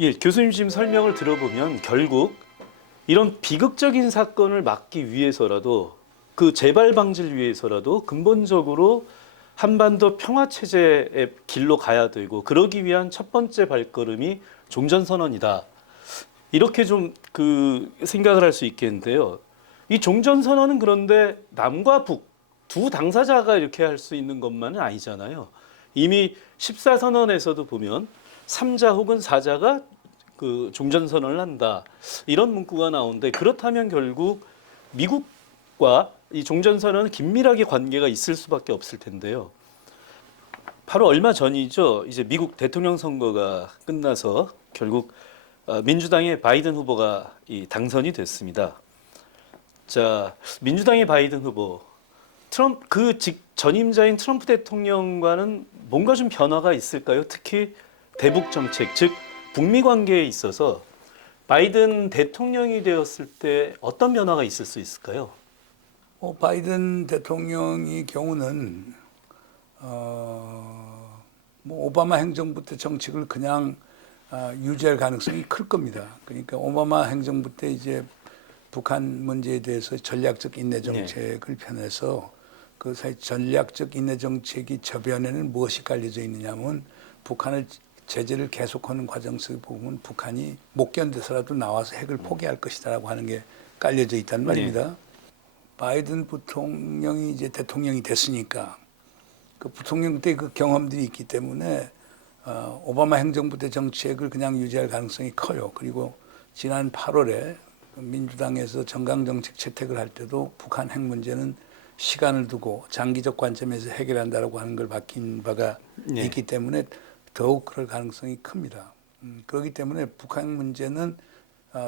예, 교수님 지금 설명을 들어보면 결국 이런 비극적인 사건을 막기 위해서라도 그 재발 방지를 위해서라도 근본적으로 한반도 평화 체제의 길로 가야 되고 그러기 위한 첫 번째 발걸음이 종전선언이다. 이렇게 좀 그 생각을 할 수 있겠는데요. 이 종전선언은 그런데 남과 북 두 당사자가 이렇게 할 수 있는 것만은 아니잖아요. 이미 14선언에서도 보면 3자 혹은 4자가 그 종전선언을 한다. 이런 문구가 나오는데 그렇다면 결국 미국과 이 종전선언은 긴밀하게 관계가 있을 수밖에 없을 텐데요. 바로 얼마 전이죠. 이제 미국 대통령 선거가 끝나서 결국 민주당의 바이든 후보가 당선이 됐습니다. 자, 민주당의 바이든 후보, 트럼프 그 전임자인 트럼프 대통령과는 뭔가 좀 변화가 있을까요? 특히 대북 정책, 즉 북미 관계에 있어서 바이든 대통령이 되었을 때 어떤 변화가 있을 수 있을까요? 바이든 대통령의 경우는 뭐 오바마 행정부 때 정책을 그냥 유지할 가능성이 클 겁니다. 그러니까 오바마 행정부 때 이제 북한 문제에 대해서 전략적 인내 정책을 펴내서 그 사이 전략적 인내 정책이 저변에는 무엇이 깔려져 있느냐면 북한을 제재를 계속하는 과정 속에 보면 북한이 못 견뎌서라도 나와서 핵을 포기할 것이다라고 하는 게 깔려져 있단 말입니다. 바이든 부통령이 이제 대통령이 됐으니까 그 부통령 때 그 경험들이 있기 때문에 오바마 행정부 때 정책을 그냥 유지할 가능성이 커요. 그리고 지난 8월에 민주당에서 정강정책 채택을 할 때도 북한 핵 문제는 시간을 두고 장기적 관점에서 해결한다라고 하는 걸 밝힌 바가 있기 때문에 더욱 그럴 가능성이 큽니다. 그렇기 때문에 북한 문제는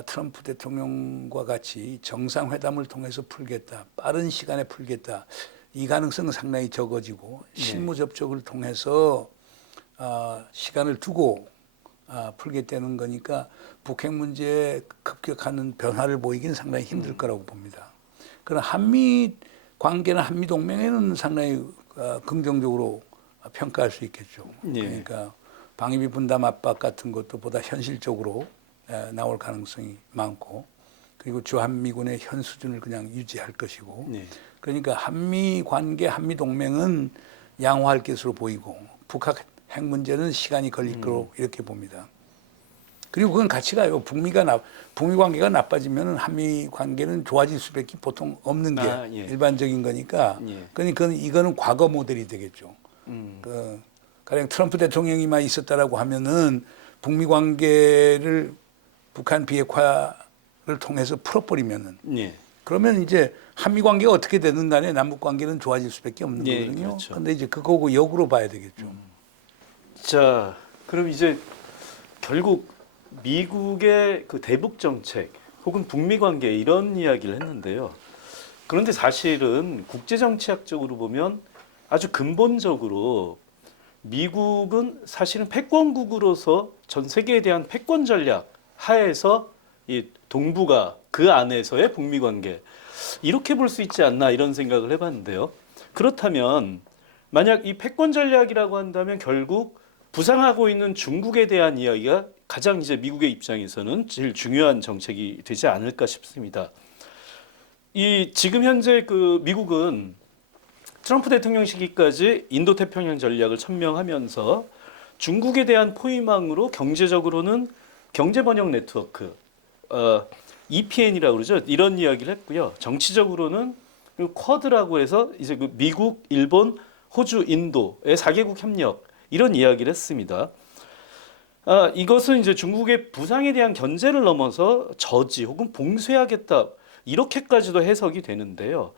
트럼프 대통령과 같이 정상회담을 통해서 풀겠다, 빠른 시간에 풀겠다, 이 가능성은 상당히 적어지고 실무 접촉을 통해서 시간을 두고 풀겠다는 거니까 북핵 문제에 급격한 변화를 보이기는 상당히 힘들 거라고 봅니다. 그러나 한미 관계나 한미 동맹에는 상당히 긍정적으로 평가할 수 있겠죠. 그러니까 방위비 분담 압박 같은 것도 보다 현실적으로 나올 가능성이 많고, 그리고 주한미군의 현 수준을 그냥 유지할 것이고, 그러니까 한미 관계, 한미 동맹은 양호할 것으로 보이고 북핵 핵 문제는 시간이 걸릴 거로 이렇게 봅니다. 그리고 그건 같이 가요. 북미 관계가 나빠지면 한미 관계는 좋아질 수밖에 보통 없는 게 일반적인 거니까. 그러니까 이거는 과거 모델이 되겠죠. 가령 트럼프 대통령이만 있었다라고 하면은 북미 관계를 북한 비핵화를 통해서 풀어버리면은 그러면 이제 한미 관계가 어떻게 되든 간에 남북 관계는 좋아질 수밖에 없는 거거든요. 그렇죠. 근데 이제 그거고 역으로 봐야 되겠죠. 자, 그럼 이제 결국 미국의 그 대북 정책 혹은 북미 관계 이런 이야기를 했는데요. 그런데 사실은 국제 정치학적으로 보면 아주 근본적으로 미국은 사실은 패권국으로서 전 세계에 대한 패권 전략 하에서 이 동북아 그 안에서의 북미 관계 이렇게 볼 수 있지 않나 이런 생각을 해봤는데요. 그렇다면 만약 이 패권 전략이라고 한다면 결국 부상하고 있는 중국에 대한 이야기가 가장 이제 미국의 입장에서는 제일 중요한 정책이 되지 않을까 싶습니다. 이 지금 현재 그 미국은 트럼프 대통령 시기까지 인도 태평양 전략을 천명하면서 중국에 대한 포위망으로 경제적으로는 경제 번영 네트워크 EPN이라고 그러죠. 이런 이야기를 했고요. 정치적으로는 쿼드라고 해서 이제 그 미국, 일본, 호주, 인도의 4개국 협력 이런 이야기를 했습니다. 이것은 이제 중국의 부상에 대한 견제를 넘어서 저지 혹은 봉쇄하겠다 이렇게까지도 해석이 되는데요.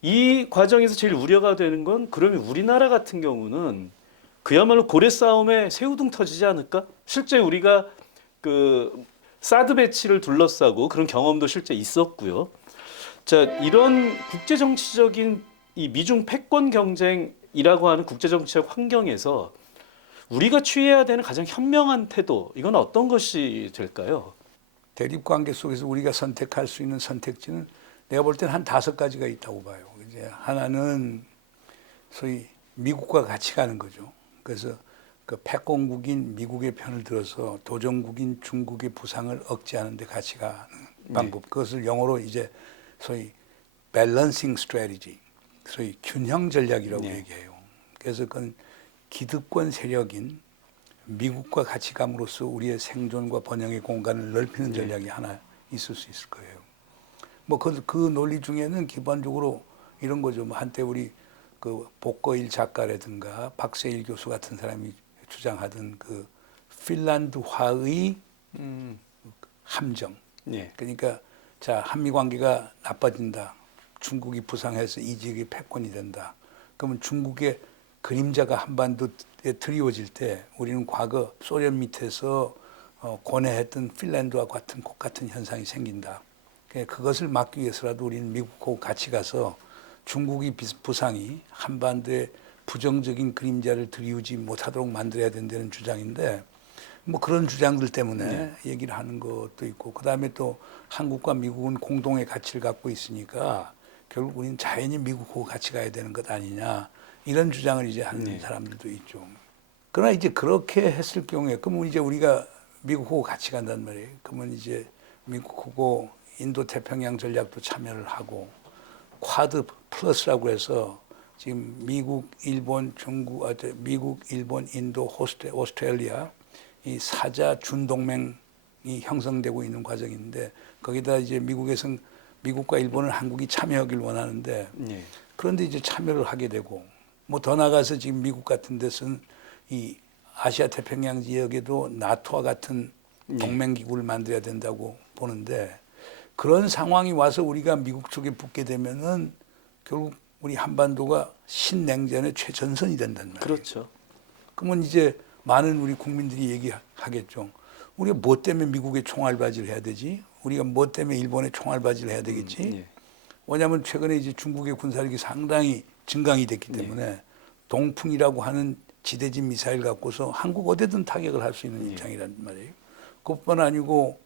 이 과정에서 제일 우려가 되는 건 그러면 우리나라 같은 경우는 그야말로 고래 싸움에 새우등 터지지 않을까? 실제 우리가 그 사드 배치를 둘러싸고 그런 경험도 실제 있었고요. 자, 이런 국제 정치적인 이 미중 패권 경쟁이라고 하는 국제 정치적 환경에서 우리가 취해야 되는 가장 현명한 태도 이건 어떤 것이 될까요? 대립 관계 속에서 우리가 선택할 수 있는 선택지는 내가 볼 때는 한 5가지가 있다고 봐요. 이제 하나는 소위 미국과 같이 가는 거죠. 그래서 그 패권국인 미국의 편을 들어서 도전국인 중국의 부상을 억제하는 데 같이 가는 방법. 그것을 영어로 이제 소위 밸런싱 스트래티지, 소위 균형 전략이라고 얘기해요. 그래서 그건 기득권 세력인 미국과 같이 감으로써 우리의 생존과 번영의 공간을 넓히는 전략이 하나 있을 수 있을 거예요. 뭐 그 논리 중에는 기본적으로 이런 거죠. 뭐 한때 우리 그 복거일 작가라든가 박세일 교수 같은 사람이 주장하던 그 핀란드화의 함정. 그러니까 자, 한미 관계가 나빠진다. 중국이 부상해서 이 지역이 패권이 된다. 그러면 중국의 그림자가 한반도에 드리워질 때 우리는 과거 소련 밑에서 고뇌했던 핀란드와 같은 현상이 생긴다. 그것을 막기 위해서라도 우리는 미국하고 같이 가서 중국이 부상이 한반도에 부정적인 그림자를 드리우지 못하도록 만들어야 된다는 주장인데 뭐 그런 주장들 때문에 얘기를 하는 것도 있고 그다음에 또 한국과 미국은 공동의 가치를 갖고 있으니까 결국 우리는 자연히 미국하고 같이 가야 되는 것 아니냐 이런 주장을 이제 하는 사람들도 있죠. 그러나 이제 그렇게 했을 경우에 그러면 이제 우리가 미국하고 같이 간단 말이에요. 그러면 이제 미국하고 인도 태평양 전략도 참여를 하고 쿼드 플러스라고 해서 지금 미국, 일본, 중국, 미국, 일본, 인도, 오스트레일리아 이 사자 준동맹이 형성되고 있는 과정인데 거기다 이제 미국에서는 미국과 일본을 한국이 참여하길 원하는데 그런데 이제 참여를 하게 되고 뭐 더 나가서 지금 미국 같은 데서는 이 아시아 태평양 지역에도 나토와 같은 동맹기구를 만들어야 된다고 보는데 그런 상황이 와서 우리가 미국 쪽에 붙게 되면은 결국 우리 한반도가 신냉전의 최전선이 된단 말이에요. 그렇죠. 그러면 이제 많은 우리 국민들이 얘기하겠죠. 우리가 뭐 때문에 미국의 총알바지를 해야 되지? 우리가 뭐 때문에 일본의 총알바지를 해야 되겠지? 왜냐하면 최근에 이제 중국의 군사력이 상당히 증강이 됐기 때문에 동풍이라고 하는 지대진 미사일 갖고서 한국 어디든 타격을 할 수 있는 입장이란 말이에요. 그것뿐 아니고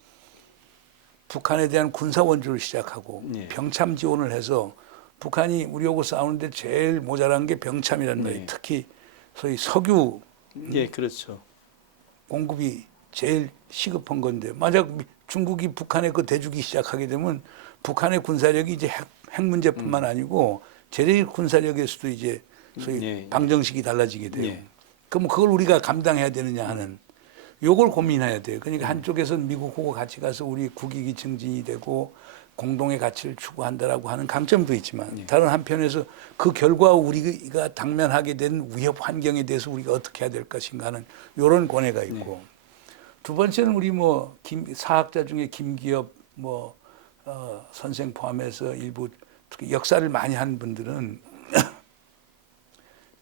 북한에 대한 군사 원조를 시작하고 병참 지원을 해서 북한이 우리하고 싸우는데 제일 모자란 게 병참이란 말이에요. 특히 소위 석유 그렇죠. 공급이 제일 시급한 건데 만약 중국이 북한에 그 대주기 시작하게 되면 북한의 군사력이 이제 핵 문제뿐만 아니고 재래식 군사력에서도 이제 소위 방정식이 달라지게 돼요. 그럼 그걸 우리가 감당해야 되느냐 하는 요걸 고민해야 돼요. 그러니까 한쪽에서는 미국하고 같이 가서 우리 국익이 증진이 되고 공동의 가치를 추구한다라고 하는 강점도 있지만 다른 한편에서 그 결과 우리가 당면하게 된 위협 환경에 대해서 우리가 어떻게 해야 될 것인가 하는 이런 고뇌가 있고 두 번째는 우리 뭐 사학자 중에 김기엽 선생 포함해서 일부 특히 역사를 많이 한 분들은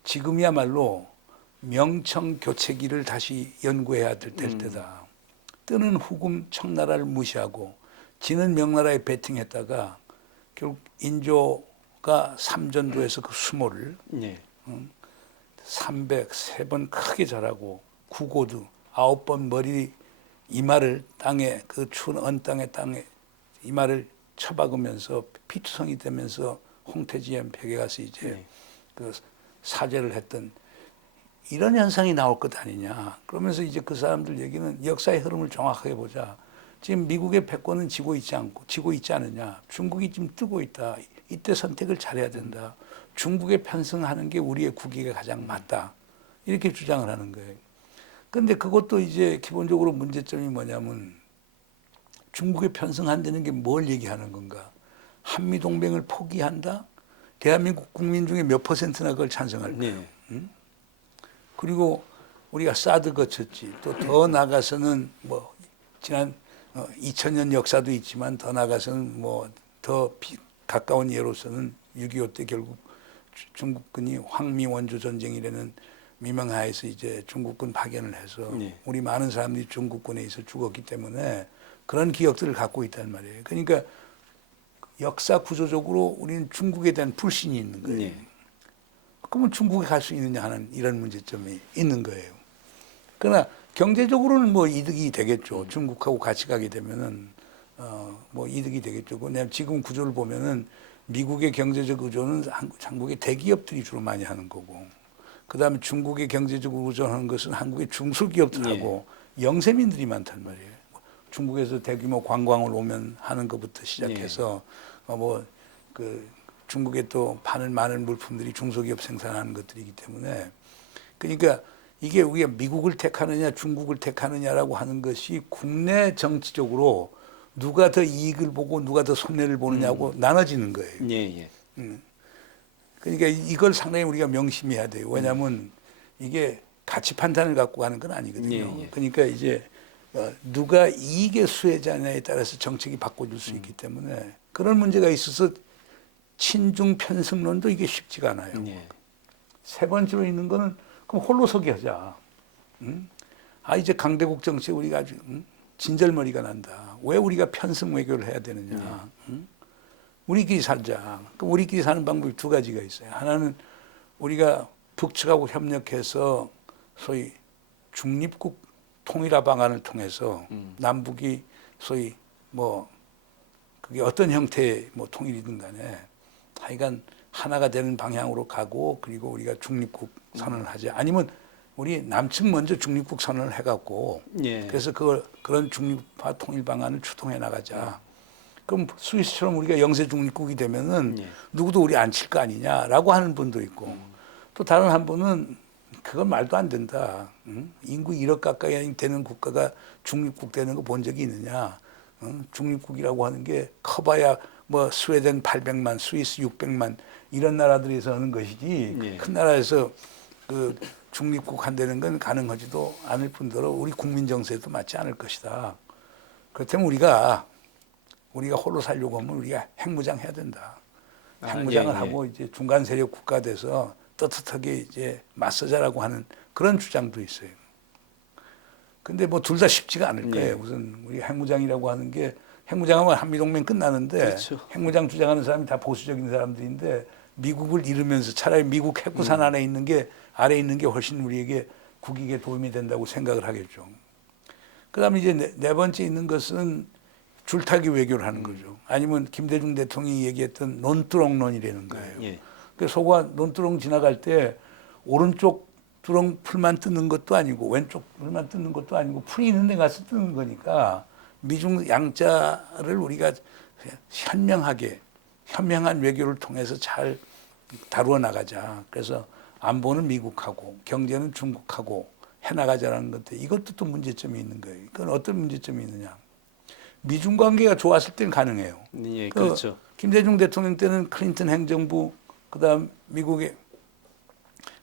지금이야말로 명청 교체기를 다시 연구해야 될 때다. 뜨는 후금 청나라를 무시하고 지는 명나라에 배팅했다가 결국 인조가 삼전도에서 그 수모를 303번 크게 잘하고 구고도 9번 머리 이마를 땅에 그 추운 언 땅에 이마를 쳐박으면서 피투성이 되면서 홍태지연 벽에 가서 이제 그 사죄를 했던 이런 현상이 나올 것 아니냐. 그러면서 이제 그 사람들 얘기는 역사의 흐름을 정확하게 보자. 지금 미국의 패권은 지고 있지 않느냐. 중국이 지금 뜨고 있다. 이때 선택을 잘해야 된다. 중국에 편승하는 게 우리의 국익에 가장 맞다. 이렇게 주장을 하는 거예요. 그런데 그것도 이제 기본적으로 문제점이 뭐냐면 중국에 편승한다는 게 뭘 얘기하는 건가. 한미동맹을 포기한다? 대한민국 국민 중에 몇 %나 그걸 찬성할까요? 그리고 우리가 사드 거쳤지. 또 더 나가서는 뭐 지난 2000년 역사도 있지만 더 나가서는 뭐 더 가까운 예로서는 6.25 때 결국 중국군이 황미 원조 전쟁이라는 미명하에서 이제 중국군 파견을 해서 우리 많은 사람들이 중국군에 있어 죽었기 때문에 그런 기억들을 갖고 있단 말이에요. 그러니까 역사 구조적으로 우리는 중국에 대한 불신이 있는 거예요. 그러면 중국에 갈 수 있느냐 하는 이런 문제점이 있는 거예요. 그러나 경제적으로는 뭐 이득이 되겠죠. 중국하고 같이 가게 되면은 뭐 이득이 되겠죠. 왜냐하면 지금 구조를 보면은 미국의 경제적 구조는 한국의 대기업들이 주로 많이 하는 거고 그다음에 중국에 경제적으로 의존하는 것은 한국의 중소기업들하고 영세민들이 많단 말이에요. 중국에서 대규모 관광을 오면 하는 것부터 시작해서 그 중국에 또 파는 많은 물품들이 중소기업 생산하는 것들이기 때문에 그러니까 이게 우리가 미국을 택하느냐 중국을 택하느냐라고 하는 것이 국내 정치적으로 누가 더 이익을 보고 누가 더 손해를 보느냐고 나눠지는 거예요. 예. 그러니까 이걸 상당히 우리가 명심해야 돼요. 왜냐하면 이게 가치 판단을 갖고 가는 건 아니거든요. 예. 그러니까 이제 누가 이익의 수혜자냐에 따라서 정책이 바꿔줄 수 있기 때문에 그런 문제가 있어서 친중 편승론도 이게 쉽지가 않아요. 예. 세 번째로 있는 거는 그럼 홀로서기 하자. 이제 강대국 정치에 우리가 아주 진절머리가 난다. 왜 우리가 편승 외교를 해야 되느냐. 우리끼리 살자. 그럼 우리끼리 사는 방법이 두 가지가 있어요. 하나는 우리가 북측하고 협력해서 소위 중립국 통일화 방안을 통해서 남북이 소위 그게 어떤 형태의 통일이든 간에 하여간 하나가 되는 방향으로 가고 그리고 우리가 중립국 선언을 하자. 아니면 우리 남측 먼저 중립국 선언을 해갖고 그래서 그런 중립화 통일 방안을 추동해 나가자. 그럼 스위스처럼 우리가 영세 중립국이 되면은 누구도 우리 안 칠 거 아니냐라고 하는 분도 있고 또 다른 한 분은 그건 말도 안 된다. 인구 1억 가까이 되는 국가가 중립국 되는 거 본 적이 있느냐. 중립국이라고 하는 게 커봐야 스웨덴 800만, 스위스 600만 이런 나라들에서 하는 것이지 큰 나라에서 그 중립국 한다는 건 가능하지도 않을 뿐더러 우리 국민 정세도 맞지 않을 것이다. 그렇다면 우리가 홀로 살려고 하면 우리가 핵무장 해야 된다. 핵무장을 하고 이제 중간 세력 국가 돼서 떳떳하게 이제 맞서자라고 하는 그런 주장도 있어요. 근데 둘 다 쉽지가 않을 거예요. 우선 우리 핵무장이라고 하는 게 핵무장하면 한미동맹 끝나는데 그렇죠. 핵무장 주장하는 사람이 다 보수적인 사람들인데 미국을 잃으면서 차라리 미국 핵구산 안에 있는 게 아래에 있는 게 훨씬 우리에게 국익에 도움이 된다고 생각을 하겠죠. 그다음에 이제 네 번째 있는 것은 줄타기 외교를 하는 거죠. 아니면 김대중 대통령이 얘기했던 논두렁론이라는 거예요. 그래서 소가 논두렁 지나갈 때 오른쪽 두렁 풀만 뜯는 것도 아니고 왼쪽 풀만 뜯는 것도 아니고 풀이 있는 데 가서 뜯는 거니까 미중 양자를 우리가 현명한 외교를 통해서 잘 다루어 나가자. 그래서 안보는 미국하고 경제는 중국하고 해나가자라는 건데 이것도 또 문제점이 있는 거예요. 그건 어떤 문제점이 있느냐. 미중 관계가 좋았을 때는 가능해요. 그렇죠. 김대중 대통령 때는 클린턴 행정부 그다음 미국의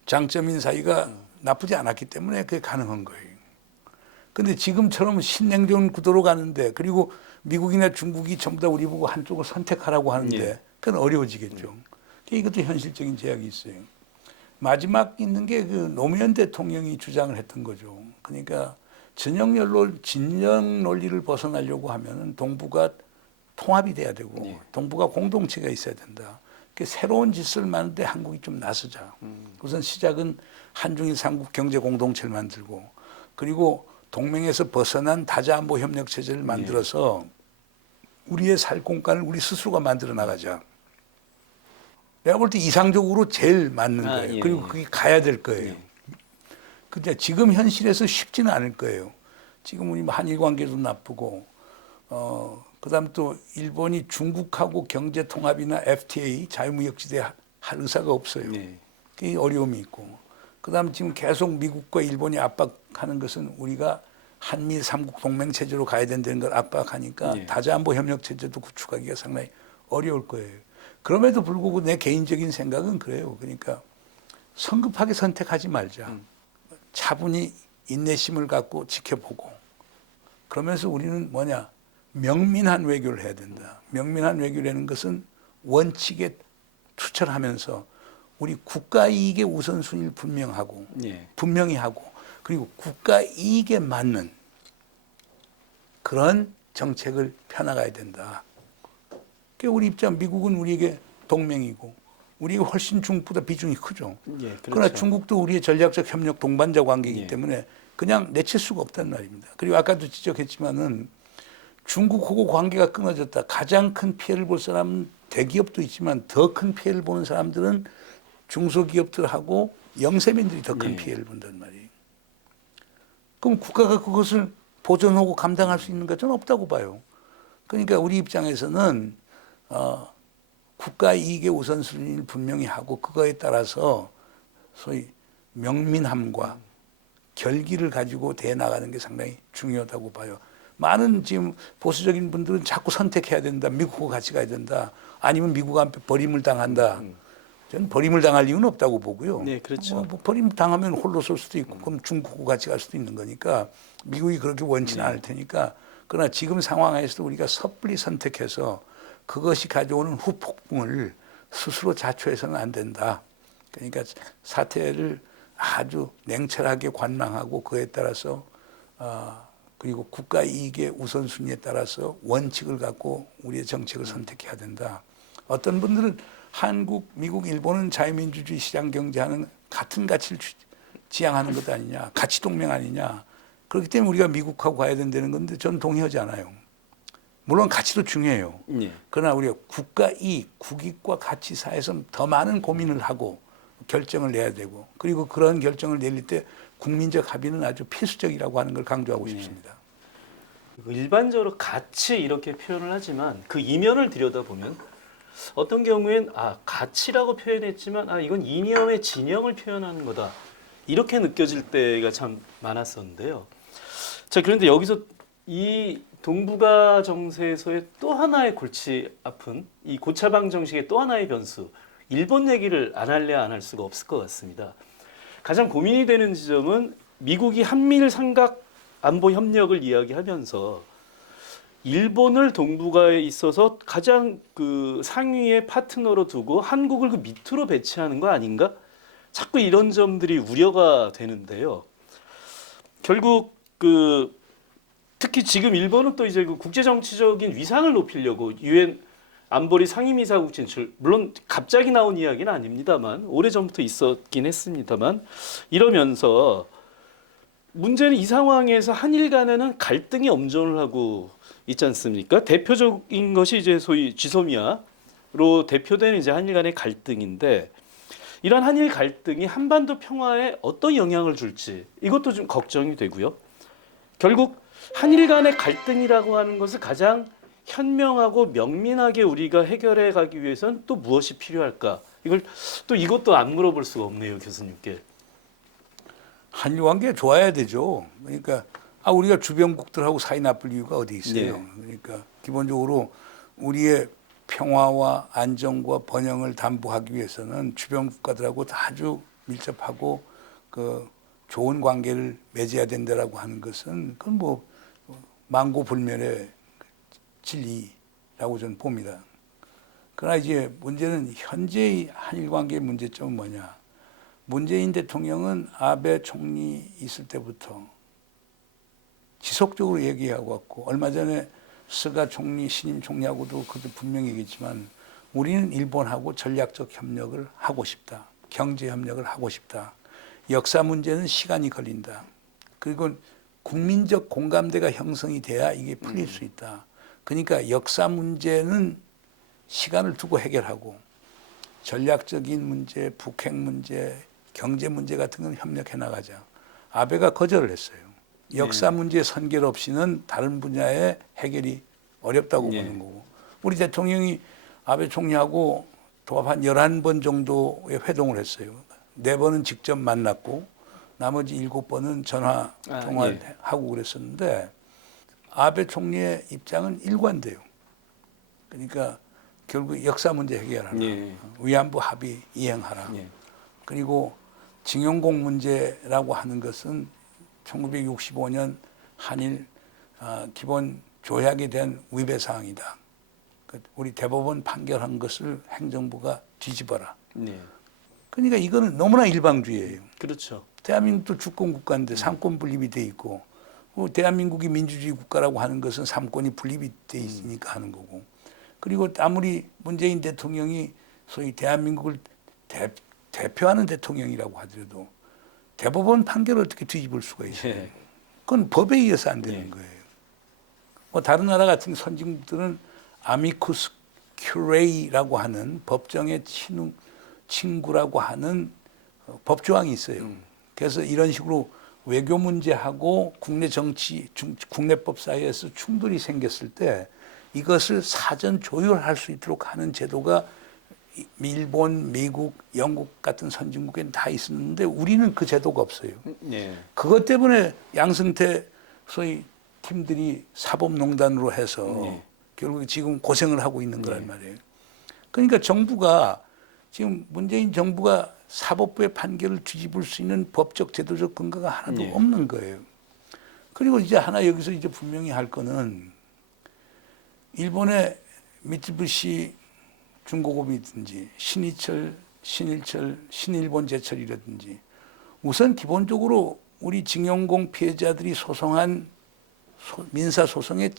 장점인 사이가 나쁘지 않았기 때문에 그게 가능한 거예요. 근데 지금처럼 신냉전 구도로 가는데 그리고 미국이나 중국이 전부 다 우리 보고 한쪽을 선택하라고 하는데 그건 어려워지겠죠. 이것도 현실적인 제약이 있어요. 마지막 있는 게 그 노무현 대통령이 주장을 했던 거죠. 그러니까 진영 논리를 벗어나려고 하면은 동북아 통합이 돼야 되고 동북아 공동체가 있어야 된다. 새로운 짓을 만드는데 한국이 좀 나서자. 우선 시작은 한중일 삼국 경제 공동체를 만들고 그리고 동맹에서 벗어난 다자안보 협력 체제를 만들어서 우리의 살 공간을 우리 스스로가 만들어 나가자. 내가 볼 때 이상적으로 제일 맞는 거예요. 그리고 그게 가야 될 거예요. 근데 지금 현실에서 쉽지는 않을 거예요. 지금 우리 한일 관계도 나쁘고 그다음 또 일본이 중국하고 경제 통합이나 FTA 자유무역지대 할 의사가 없어요. 그게 어려움이 있고 그다음 지금 계속 미국과 일본이 압박하는 것은 우리가 한미 삼국 동맹 체제로 가야 된다는 걸 압박하니까 다자안보 협력 체제도 구축하기가 상당히 어려울 거예요. 그럼에도 불구하고 내 개인적인 생각은 그래요. 그러니까 성급하게 선택하지 말자. 차분히 인내심을 갖고 지켜보고 그러면서 우리는 명민한 외교를 해야 된다. 명민한 외교라는 것은 원칙에 투철하면서 우리 국가 이익의 우선순위를 분명히 하고 그리고 국가 이익에 맞는 그런 정책을 펴나가야 된다. 우리 입장 미국은 우리에게 동맹이고 우리가 훨씬 중국보다 비중이 크죠. 그렇죠. 그러나 중국도 우리의 전략적 협력 동반자 관계이기 때문에 그냥 내칠 수가 없단 말입니다. 그리고 아까도 지적했지만은 중국하고 관계가 끊어졌다. 가장 큰 피해를 볼 사람은 대기업도 있지만 더 큰 피해를 보는 사람들은 중소기업들하고 영세민들이 더 큰 네. 피해를 본단 말이에요. 그럼 국가가 그것을 보존하고 감당할 수 있는 것은 없다고 봐요. 그러니까 우리 입장에서는 국가 이익의 우선순위를 분명히 하고 그거에 따라서 소위 명민함과 결기를 가지고 대 나가는 게 상당히 중요하다고 봐요. 많은 지금 보수적인 분들은 자꾸 선택해야 된다. 미국과 같이 가야 된다. 아니면 미국 앞에 버림을 당한다. 저는 버림을 당할 이유는 없다고 보고요. 네, 그렇죠. 뭐 버림 당하면 홀로 쏠 수도 있고 그럼 중국과 같이 갈 수도 있는 거니까 미국이 그렇게 원치는 않을 테니까 그러나 지금 상황에서도 우리가 섣불리 선택해서 그것이 가져오는 후폭풍을 스스로 자초해서는 안 된다. 그러니까 사태를 아주 냉철하게 관망하고 그에 따라서 그리고 국가 이익의 우선순위에 따라서 원칙을 갖고 우리의 정책을 선택해야 된다. 어떤 분들은 한국, 미국, 일본은 자유민주주의 시장 경제하는 같은 가치를 지향하는 것 아니냐, 가치 동맹 아니냐. 그렇기 때문에 우리가 미국하고 가야 된다는 건데 저는 동의하지 않아요. 물론 가치도 중요해요. 네. 그러나 우리가 국가 이익, 국익과 가치 사이에서 더 많은 고민을 하고 결정을 내야 되고 그리고 그런 결정을 내릴 때 국민적 합의는 아주 필수적이라고 하는 걸 강조하고 싶습니다. 일반적으로 가치 이렇게 표현을 하지만 그 이면을 들여다보면 어떤 경우엔 가치라고 표현했지만 이건 이념의 진영을 표현하는 거다 이렇게 느껴질 때가 참 많았었는데요. 자, 그런데 여기서 이 동북아 정세에서의 또 하나의 골치 아픈 이 고차방 정식의 또 하나의 변수, 일본 얘기를 안 할래야 안 할 수가 없을 것 같습니다. 가장 고민이 되는 지점은 미국이 한미일 삼각 안보 협력을 이야기하면서 일본을 동북아에 있어서 가장 그 상위의 파트너로 두고 한국을 그 밑으로 배치하는 거 아닌가? 자꾸 이런 점들이 우려가 되는데요. 결국 특히 지금 일본은 또 이제 그 국제 정치적인 위상을 높이려고 유엔 안보리 상임이사국 진출, 물론 갑자기 나온 이야기는 아닙니다만 오래전부터 있었긴 했습니다만 이러면서 문제는 이 상황에서 한일 간에는 갈등이 엄존을 하고 있지 않습니까? 대표적인 것이 이제 소위 지소미아로 대표되는 이제 한일 간의 갈등인데 이런 한일 갈등이 한반도 평화에 어떤 영향을 줄지 이것도 좀 걱정이 되고요. 결국 한일 간의 갈등이라고 하는 것을 가장 현명하고 명민하게 우리가 해결해 가기 위해서는 또 무엇이 필요할까? 이것도 안 물어볼 수가 없네요, 교수님께. 한일 관계 좋아야 되죠. 그러니까 우리가 주변국들하고 사이 나쁠 이유가 어디 있어요. 네. 그러니까 기본적으로 우리의 평화와 안정과 번영을 담보하기 위해서는 주변 국가들하고 아주 밀접하고 그 좋은 관계를 맺어야 된다라고 하는 것은 그건 뭐 만고불면의 진리라고 저는 봅니다. 그러나 이제 문제는 현재의 한일 관계의 문제점은 뭐냐? 문재인 대통령은 아베 총리 있을 때부터 지속적으로 얘기하고 왔고 얼마 전에 스가 총리, 신임 총리하고도 그것도 분명히 얘기했지만 우리는 일본하고 전략적 협력을 하고 싶다. 경제 협력을 하고 싶다. 역사 문제는 시간이 걸린다. 그리고 국민적 공감대가 형성이 돼야 이게 풀릴 수 있다. 그러니까 역사 문제는 시간을 두고 해결하고 전략적인 문제, 북핵 문제, 경제 문제 같은 건 협력해 나가자. 아베가 거절을 했어요. 역사 문제 선결 없이는 다른 분야의 해결이 어렵다고 보는 거고. 우리 대통령이 아베 총리하고 도합 한 11번 정도의 회동을 했어요. 4번은 직접 만났고 나머지 7번은 전화 통화를 하고 그랬었는데 아베 총리의 입장은 일관돼요. 그러니까 결국 역사 문제 해결하라. 위안부 합의 이행하라. 그리고 징용공 문제라고 하는 것은 1965년 한일 기본 조약에 대한 위배 사항이다. 우리 대법원 판결한 것을 행정부가 뒤집어라. 그러니까 이거는 너무나 일방주의예요. 그렇죠. 대한민국도 주권 국가인데 삼권 분립이 돼 있고 대한민국이 민주주의 국가라고 하는 것은 삼권이 분립이 돼 있으니까 하는 거고. 그리고 아무리 문재인 대통령이 소위 대한민국을 대표하는 대통령이라고 하더라도 대법원 판결을 어떻게 뒤집을 수가 있어요. 그건 법에 의해서 안 되는 거예요. 뭐 다른 나라 같은 선진국들은 아미쿠스 큐레이라고 하는 법정의 친구라고 하는 법조항이 있어요. 그래서 이런 식으로 외교 문제하고 국내 정치, 국내법 사이에서 충돌이 생겼을 때 이것을 사전 조율할 수 있도록 하는 제도가 일본, 미국, 영국 같은 선진국에는 다 있었는데 우리는 그 제도가 없어요. 예. 그것 때문에 양승태 소위 팀들이 사법농단으로 해서 결국 지금 고생을 하고 있는 거란 말이에요. 그러니까 정부가 지금 문재인 정부가 사법부의 판결을 뒤집을 수 있는 법적 제도적 근거가 하나도 없는 거예요. 그리고 이제 하나 여기서 이제 분명히 할 거는 일본의 미쯔부시 중공업이든지 신희철, 신일철, 신일본 제철이라든지 우선 기본적으로 우리 징용공 피해자들이 소송한 민사 소송에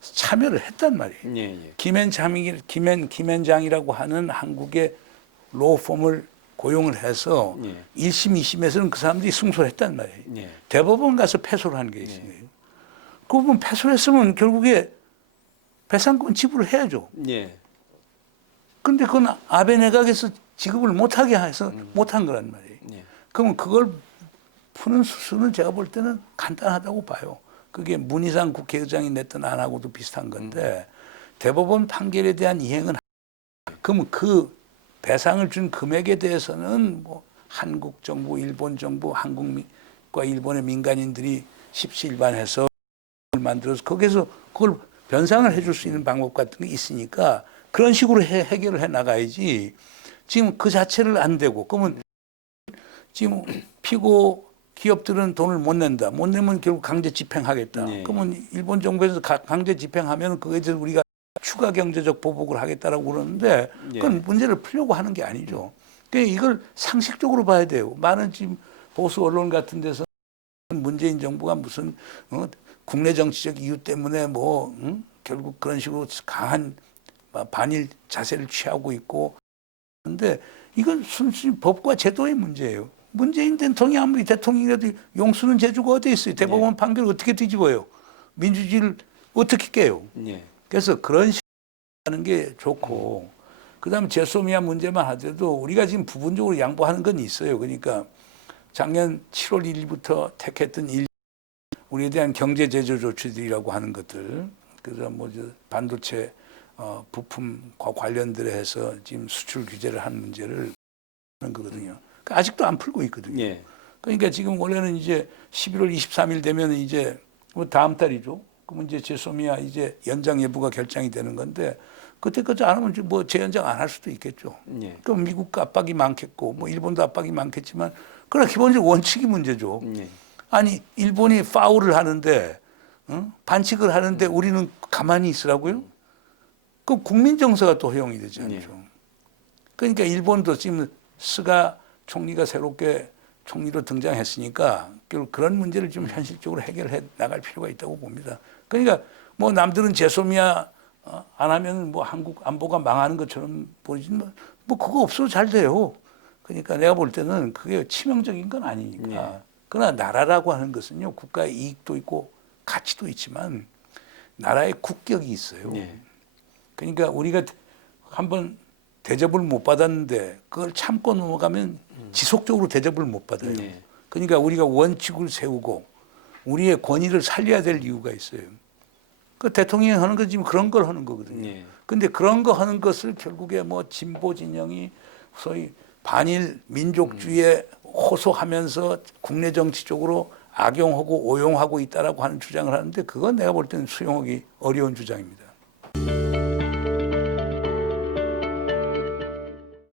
참여를 했단 말이에요. 예, 예. 김현장이라고 하는 한국의 로펌을 고용을 해서 1심, 2심에서는 그 사람들이 승소를 했단 말이에요. 예. 대법원 가서 패소를 한 게 있어요. 그 부분 패소를 했으면 결국에 배상권 지불을 해야죠. 예. 근데 그건 아베 내각에서 지급을 못하게 해서 못한 거란 말이에요. 예. 그러면 그걸 푸는 수순은 제가 볼 때는 간단하다고 봐요. 그게 문희상 국회의장이 냈던 안하고도 비슷한 건데 대법원 판결에 대한 이행은 그러면 그 배상을 준 금액에 대해서는 뭐 한국 정부, 일본 정부, 한국과 일본의 민간인들이 십시일반해서 만들어서 거기서 그걸 변상을 해줄 수 있는 방법 같은 게 있으니까 그런 식으로 해결을 해 나가야지 지금 그 자체를 안 되고 그러면 지금 피고 기업들은 돈을 못 낸다. 못 내면 결국 강제 집행하겠다. 네. 그러면 일본 정부에서 강제 집행하면 그거에 대해서 우리가 추가 경제적 보복을 하겠다라고 그러는데 그건 문제를 풀려고 하는 게 아니죠. 그러니까 이걸 상식적으로 봐야 돼요. 많은 지금 보수 언론 같은 데서 문재인 정부가 무슨 국내 정치적 이유 때문에 결국 그런 식으로 강한 반일 자세를 취하고 있고 그런데 이건 순수히 법과 제도의 문제예요. 문재인 대통령이 아무리 대통령이라도 용수는 제주가 어디에 있어요. 대법원 판결을 어떻게 뒤집어요. 민주주의를 어떻게 깨요. 그래서 그런 식으로 하는 게 좋고 그다음에 제소미아 문제만 하더라도 우리가 지금 부분적으로 양보하는 건 있어요. 그러니까 작년 7월 1일부터 택했던 우리에 대한 경제 제조 조치들이라고 하는 것들 그래서 반도체 부품과 관련들에 해서 지금 수출 규제를 하는 문제를 하는 거거든요. 그러니까 아직도 안 풀고 있거든요. 그러니까 지금 원래는 이제 11월 23일 되면 이제 다음 달이죠. 그러면 이제 제소미아 이제 연장 여부가 결정이 되는 건데 그때까지 안 하면 재연장 안 할 수도 있겠죠. 그럼 미국 압박이 많겠고 일본도 압박이 많겠지만 그러나 기본적으로 원칙이 문제죠. 아니 일본이 파울을 하는데 반칙을 하는데 우리는 가만히 있으라고요? 그 국민 정서가 또 허용이 되지 않죠. 그러니까 일본도 지금 스가 총리가 새롭게 총리로 등장했으니까 결국 그런 문제를 좀 현실적으로 해결해 나갈 필요가 있다고 봅니다. 그러니까 남들은 제소미아 안 하면 한국 안보가 망하는 것처럼 보이지만 그거 없어도 잘 돼요. 그러니까 내가 볼 때는 그게 치명적인 건 아니니까. 그러나 나라라고 하는 것은요 국가의 이익도 있고 가치도 있지만 나라의 국격이 있어요. 그러니까 우리가 한번 대접을 못 받았는데 그걸 참고 넘어가면 지속적으로 대접을 못 받아요. 그러니까 우리가 원칙을 세우고 우리의 권위를 살려야 될 이유가 있어요. 그 대통령이 하는 건 지금 그런 걸 하는 거거든요. 근데 그런 거 하는 것을 결국에 진보 진영이 소위 반일 민족주의에 호소하면서 국내 정치 쪽으로 악용하고 오용하고 있다라고 하는 주장을 하는데 그건 내가 볼 때는 수용하기 어려운 주장입니다.